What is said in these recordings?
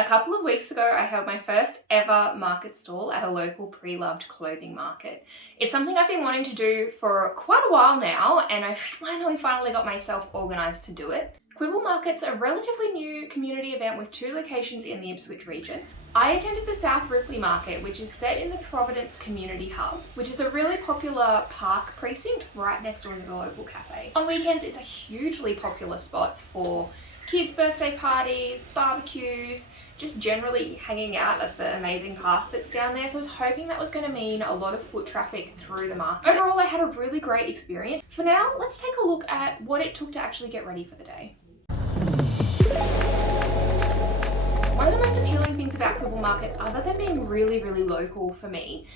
A couple of weeks ago, I held my first ever market stall at a local pre-loved clothing market. It's something I've been wanting to do for quite a while now, and I finally got myself organised to do it. Quibble Market's a relatively new community event with 2 locations in the Ipswich region. I attended the South Ripley Market, which is set in the Providence Community Hub, which is a really popular park precinct right next door to the local cafe. On weekends, it's a hugely popular spot for kids' birthday parties, barbecues, just generally hanging out at the amazing path that's down there. So I was hoping that was going to mean a lot of foot traffic through the market. Overall, I had a really great experience. For now, let's take a look at what it took to actually get ready for the day. One of the most appealing things about Quibble Market, other than being really local for me,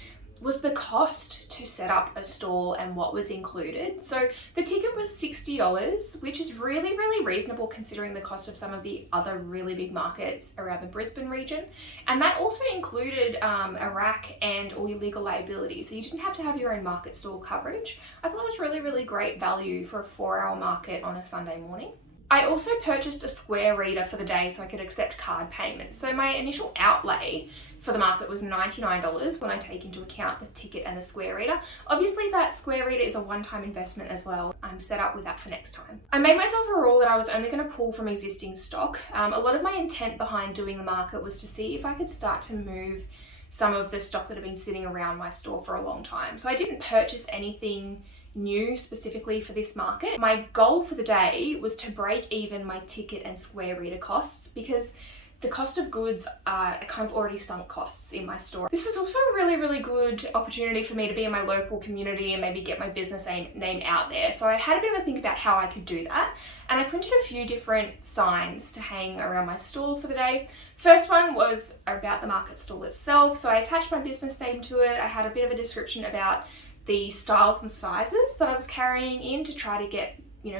was the cost to set up a stall and what was included. So the ticket was $60, which is really reasonable considering the cost of some of the other really big markets around the Brisbane region. And that also included a rack and all your legal liability. So you didn't have to have your own market stall coverage. I thought it was really great value for a 4-hour market on a Sunday morning. I also purchased a Square reader for the day so I could accept card payments. So my initial outlay for the market was $99 when I take into account the ticket and the Square reader. Obviously that Square reader is a one-time investment as well. I'm set up with that for next time. I made myself a rule that I was only going to pull from existing stock. A lot of my intent behind doing the market was to see if I could start to move some of the stock that had been sitting around my store for a long time. So I didn't purchase anything new specifically for this market. My goal for the day was to break even my ticket and Square reader costs because the cost of goods are kind of already sunk costs in my store. This was also a really good opportunity for me to be in my local community and maybe get my business name out there. So I had a bit of a think about how I could do that, and I printed a few different signs to hang around my stall for the day. First one was about the market stall itself. So I attached my business name to it. I had a bit of a description about the styles and sizes that I was carrying in to try to get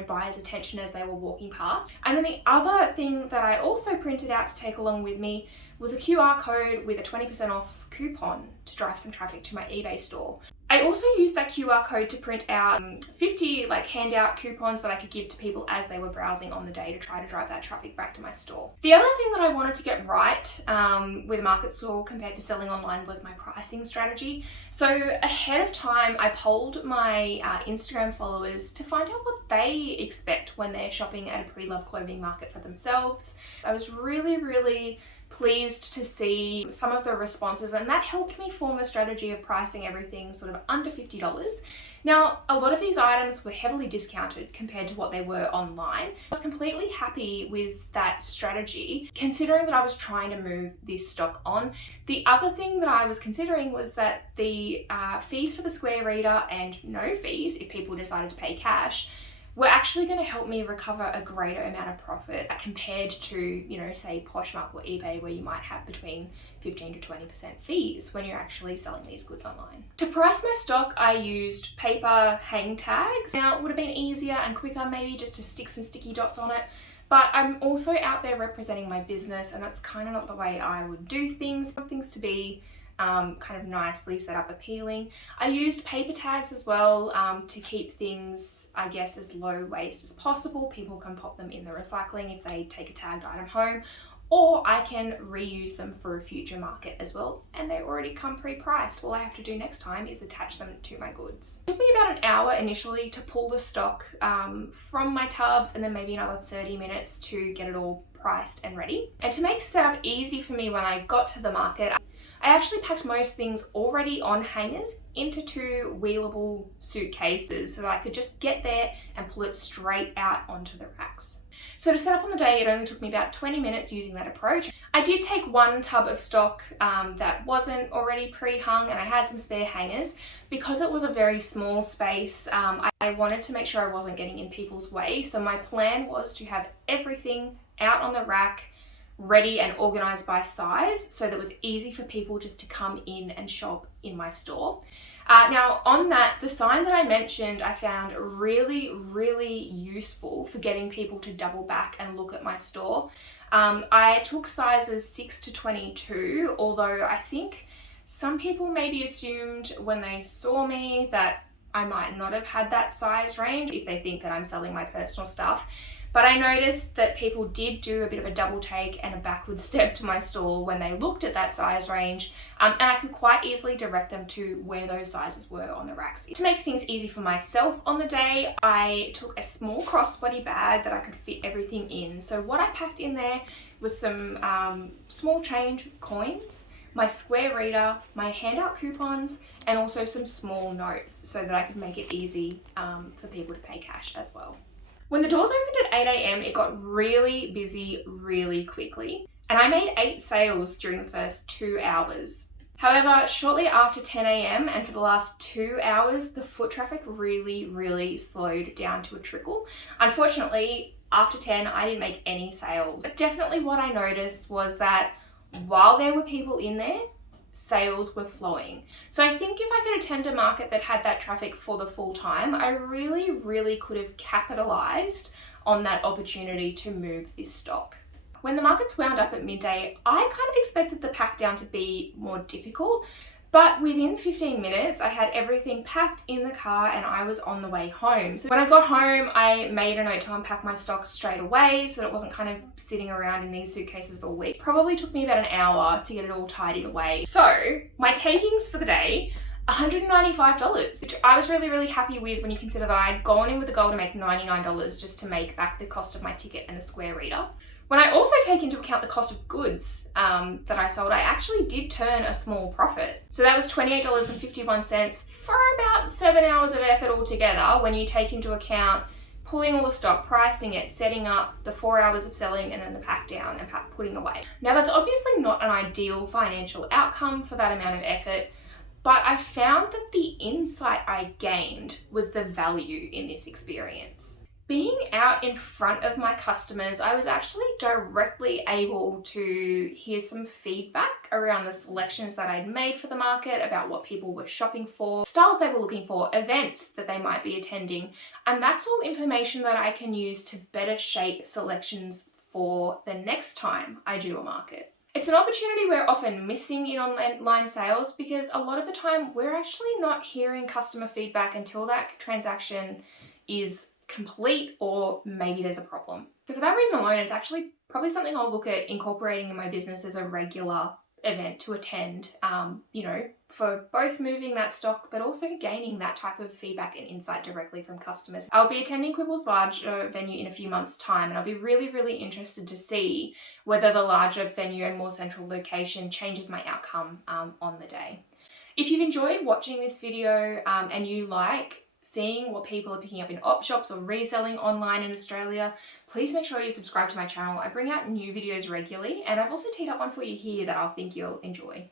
buyers' attention as they were walking past. And then the other thing that I also printed out to take along with me was a QR code with a 20% off coupon to drive some traffic to my eBay store. I also used that QR code to print out 50 handout coupons that I could give to people as they were browsing on the day to try to drive that traffic back to my store. The other thing that I wanted to get right with a market stall compared to selling online was my pricing strategy. So ahead of time, I polled my Instagram followers to find out what they expect when they're shopping at a pre-loved clothing market for themselves. I was really pleased to see some of the responses, and that helped me form a strategy of pricing everything sort of under $50. Now, a lot of these items were heavily discounted compared to what they were online. I was completely happy with that strategy, considering that I was trying to move this stock on. The other thing that I was considering was that the fees for the Square reader and no fees if people decided to pay cash were actually going to help me recover a greater amount of profit compared to, say Poshmark or eBay, where you might have between 15 to 20% fees when you're actually selling these goods online. To price my stock, I used paper hang tags. Now, it would have been easier and quicker maybe just to stick some sticky dots on it, but I'm also out there representing my business, and that's kind of not the way I would do things. I want things to be kind of nicely set up, appealing. I used paper tags as well to keep things, I guess, as low waste as possible. People can pop them in the recycling if they take a tagged item home, or I can reuse them for a future market as well, and they already come pre-priced. All I have to do next time is attach them to my goods. It took me about an hour initially to pull the stock from my tubs, and then maybe another 30 minutes to get it all priced and ready. And to make setup easy for me when I got to the market, I actually packed most things already on hangers into 2 wheelable suitcases so that I could just get there and pull it straight out onto the racks. So to set up on the day, it only took me about 20 minutes using that approach. I did take 1 tub of stock that wasn't already pre-hung, and I had some spare hangers. Because it was a very small space, I wanted to make sure I wasn't getting in people's way. So my plan was to have everything out on the rack, ready and organized by size, so that it was easy for people just to come in and shop in my store. Now on that, the sign that I mentioned I found really useful for getting people to double back and look at my store. I took sizes 6 to 22, although I think some people maybe assumed when they saw me that I might not have had that size range if they think that I'm selling my personal stuff. But I noticed that people did do a bit of a double take and a backward step to my store when they looked at that size range, and I could quite easily direct them to where those sizes were on the racks. To make things easy for myself on the day, I took a small crossbody bag that I could fit everything in. So what I packed in there was some small change coins, my square reader, my handout coupons, and also some small notes so that I could make it easy for people to pay cash as well. When the doors opened at 8 a.m, it got really busy really quickly, and I made 8 sales during the first 2 hours. However, shortly after 10 a.m. and for the last 2 hours, the foot traffic really slowed down to a trickle. Unfortunately, after 10, I didn't make any sales. But definitely what I noticed was that while there were people in there, sales were flowing. So I think if I could attend a market that had that traffic for the full time, I really could have capitalized on that opportunity to move this stock. When the markets wound up at midday, I kind of expected the pack down to be more difficult, but within 15 minutes, I had everything packed in the car and I was on the way home. So when I got home, I made a note to unpack my stock straight away so that it wasn't kind of sitting around in these suitcases all week. Probably took me about an hour to get it all tidied away. So my takings for the day, $195, which I was really happy with when you consider that I'd gone in with the goal to make $99 just to make back the cost of my ticket and a square reader. When I also take into account the cost of goods that I sold, I actually did turn a small profit. So that was $28.51 for about 7 hours of effort altogether when you take into account pulling all the stock, pricing it, setting up the 4 hours of selling, and then the pack down and putting away. Now that's obviously not an ideal financial outcome for that amount of effort, but I found that the insight I gained was the value in this experience. Being out in front of my customers, I was actually directly able to hear some feedback around the selections that I'd made for the market, about what people were shopping for, styles they were looking for, events that they might be attending, and that's all information that I can use to better shape selections for the next time I do a market. It's an opportunity we're often missing in online sales because a lot of the time we're actually not hearing customer feedback until that transaction is complete or maybe there's a problem. So for that reason alone, it's actually probably something I'll look at incorporating in my business as a regular event to attend, for both moving that stock but also gaining that type of feedback and insight directly from customers. I'll be attending Quibble's larger venue in a few months' time, and I'll be really interested to see whether the larger venue and more central location changes my outcome on the day. If you've enjoyed watching this video and you like seeing what people are picking up in op shops or reselling online in Australia, please make sure you subscribe to my channel. I bring out new videos regularly, and I've also teed up one for you here that I think you'll enjoy.